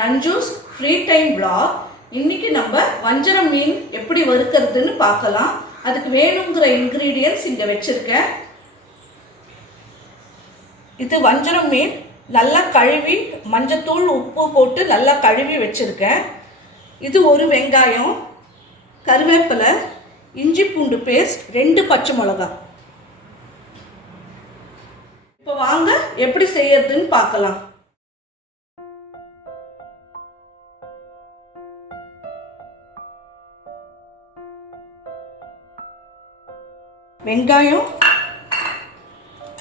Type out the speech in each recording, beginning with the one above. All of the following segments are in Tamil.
ரஞ்சுஸ் ஃப்ரீ டைம் vlog. இன்னைக்கு நம்ம வஞ்சரம் மீன் எப்படி வறுக்கிறதுன்னு பார்க்கலாம். அதுக்கு வேணுங்கிற இன்கிரீடியன்ட்ஸ் இங்க வச்சிருக்கேன். இது வஞ்சரம் மீன் நல்லா கழுவி மஞ்சத்தூள் உப்பு போட்டு நல்லா கழுவி வச்சிருக்கேன். இது ஒரு வெங்காயம், கருவேப்பிலை, இஞ்சி பூண்டு பேஸ்ட், 2 பச்சை மிளகாய். இப்போ வாங்க எப்படி செய்யறதுன்னு பார்க்கலாம். வெங்காயம்,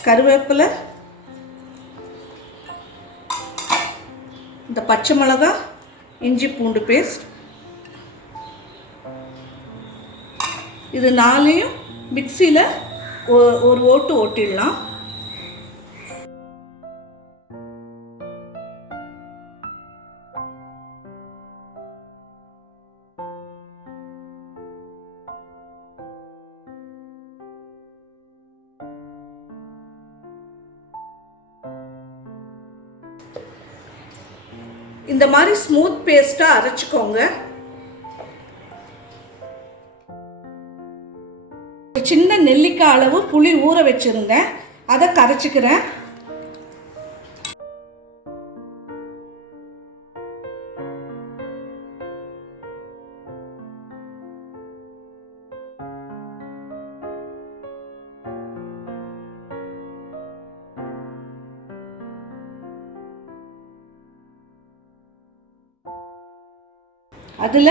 கருவேப்பிலை, இந்த பச்சை மிளகாய், இஞ்சி பூண்டு பேஸ்ட், இது 4ஐயும் மிக்சியில் ஒரு ஓட்டு ஓட்டிடலாம். இந்த மாதிரி ஸ்மூத் பேஸ்டா அரைச்சுக்கோங்க. சின்ன நெல்லிக்காய் அளவு புளி ஊற வச்சிருந்தேன், அதை கரைச்சிக்கிறேன். அதில்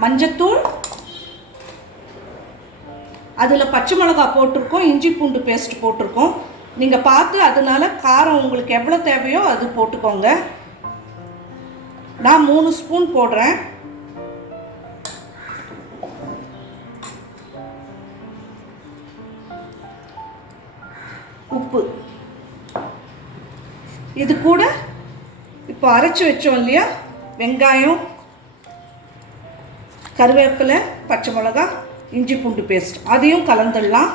மஞ்சத்தூள், அதில் பச்சை மிளகாய் போட்டிருக்கோம், இஞ்சி பூண்டு பேஸ்ட் போட்டிருக்கோம். நீங்கள் பார்த்து அதனால காரம் உங்களுக்கு எவ்வளோ தேவையோ அது போட்டுக்கோங்க. நான் 3 ஸ்பூன் போடுறேன். உப்பு. இது கூட இப்போ அரைச்சி வச்சோம் இல்லையா, வெங்காயம், கருவேப்பிலை, பச்சை மிளகாய், இஞ்சி பூண்டு பேஸ்ட், அதையும் கலந்துடலாம்.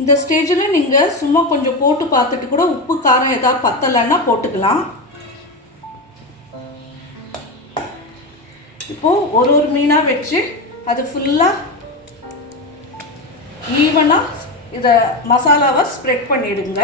இந்த ஸ்டேஜில் நீங்கள் சும்மா கொஞ்சம் போட்டு பார்த்துட்டு கூட உப்பு காரம் ஏதாவது பத்தலைன்னா போட்டுக்கலாம். இப்போது ஒரு மீனாக வச்சு அது ஃபுல்லாக ஈவனாக இதை மசாலாவை ஸ்ப்ரெட் பண்ணிடுங்க.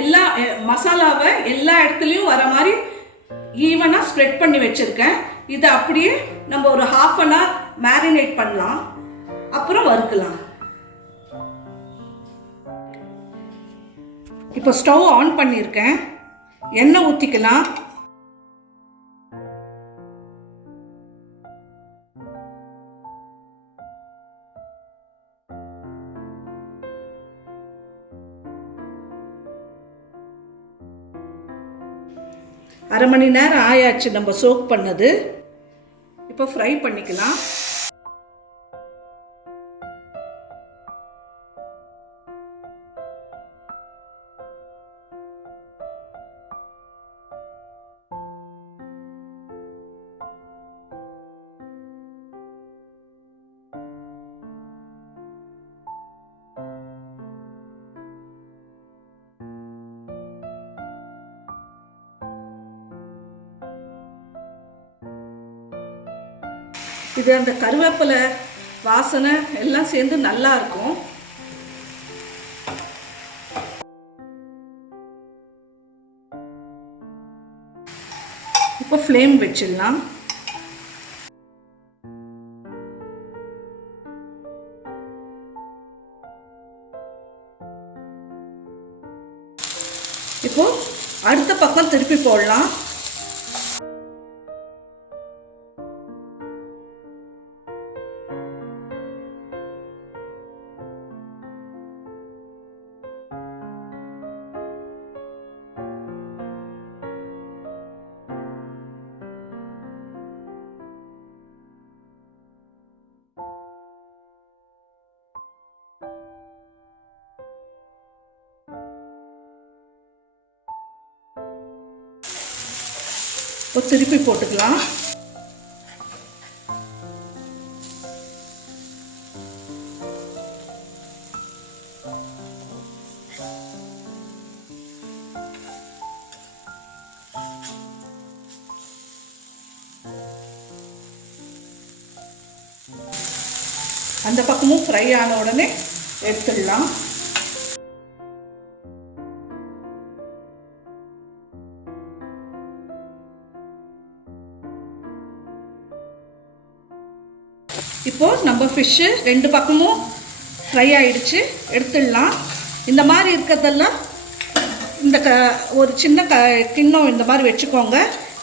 எல்லா மசாலாவை எல்லா இடத்துலையும் வர மாதிரி ஈவனாக ஸ்ப்ரெட் பண்ணி வச்சுருக்கேன். இதை அப்படியே நம்ம ஒரு 1/2 அன் ஹவர் மேரினேட் பண்ணலாம், அப்புறம் வறுக்கலாம். இப்போ ஸ்டவ் ஆன் பண்ணியிருக்கேன். எண்ணெய் ஊற்றிக்கலாம். அரை மணி நேரம் ஆயாச்சு நம்ம சோக் பண்ணது. இப்போ ஃப்ரை பண்ணிக்கலாம். இது அந்த கருவேப்பிலை வாசனை எல்லாம் சேர்ந்து நல்லா இருக்கும். இப்போ ஃப்ளேம் வச்சிடலாம். இப்போ அடுத்த பக்கம் திருப்பி போடலாம். இப்போ திருப்பி போட்டுக்கலாம். அந்த பக்கமும் ஃப்ரை ஆன உடனே எடுத்துடலாம். இப்போ நம்ம ஃபிஷ்ஷு 2 பக்கமும் ஃப்ரை ஆகிடுச்சு, எடுத்துடலாம். இந்த மாதிரி இருக்கிறதெல்லாம் இந்த ஒரு சின்ன கிண்ணம் இந்த மாதிரி வச்சுக்கோங்க.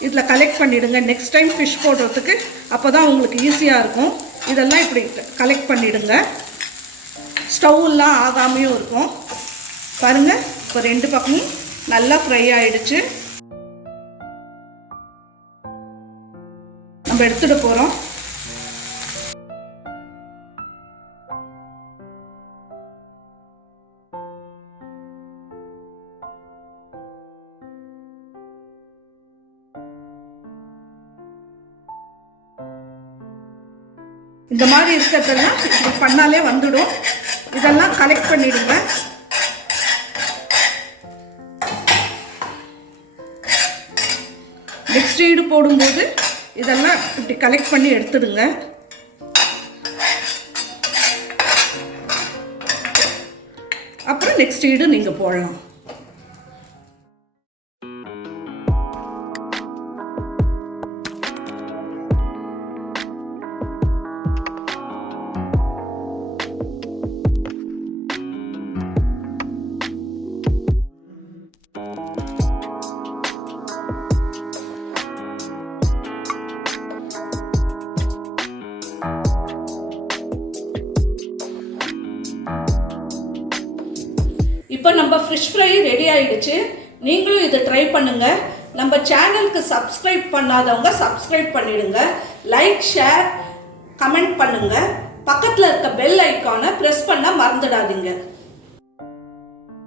இதில் கலெக்ட் பண்ணிவிடுங்க. நெக்ஸ்ட் டைம் ஃபிஷ் போடுறதுக்கு அப்போ தான் உங்களுக்கு ஈஸியாக இருக்கும். இதெல்லாம் இப்படி கலெக்ட் பண்ணிவிடுங்க. ஸ்டவ்லாம் ஆகாமையும் இருக்கும். பாருங்கள், இப்போ 2 பக்கமும் நல்லா ஃப்ரை ஆகிடுச்சு. நம்ம எடுத்துகிட்டு போகிறோம். இந்த மாதிரி இருக்கிறதெல்லாம் இப்படி பண்ணாலே வந்துடும். இதெல்லாம் கலெக்ட் பண்ணிடுங்க. நெக்ஸ்ட் ஈடு போடும்போது இதெல்லாம் இப்படி கலெக்ட் பண்ணி எடுத்துடுங்க. அப்புறம் நெக்ஸ்ட் ஈடு நீங்கள் போடலாம். இப்போ நம்ம ஃபிஷ் ஃப்ரை ரெடி ஆகிடுச்சு. நீங்களும் இதை ட்ரை பண்ணுங்கள். நம்ம சேனலுக்கு சப்ஸ்கிரைப் பண்ணாதவங்க சப்ஸ்கிரைப் பண்ணிடுங்க. லைக், ஷேர், கமெண்ட் பண்ணுங்கள். பக்கத்தில் இருக்க பெல் ஐக்கானை ப்ரெஸ் பண்ண மறந்துடாதீங்க.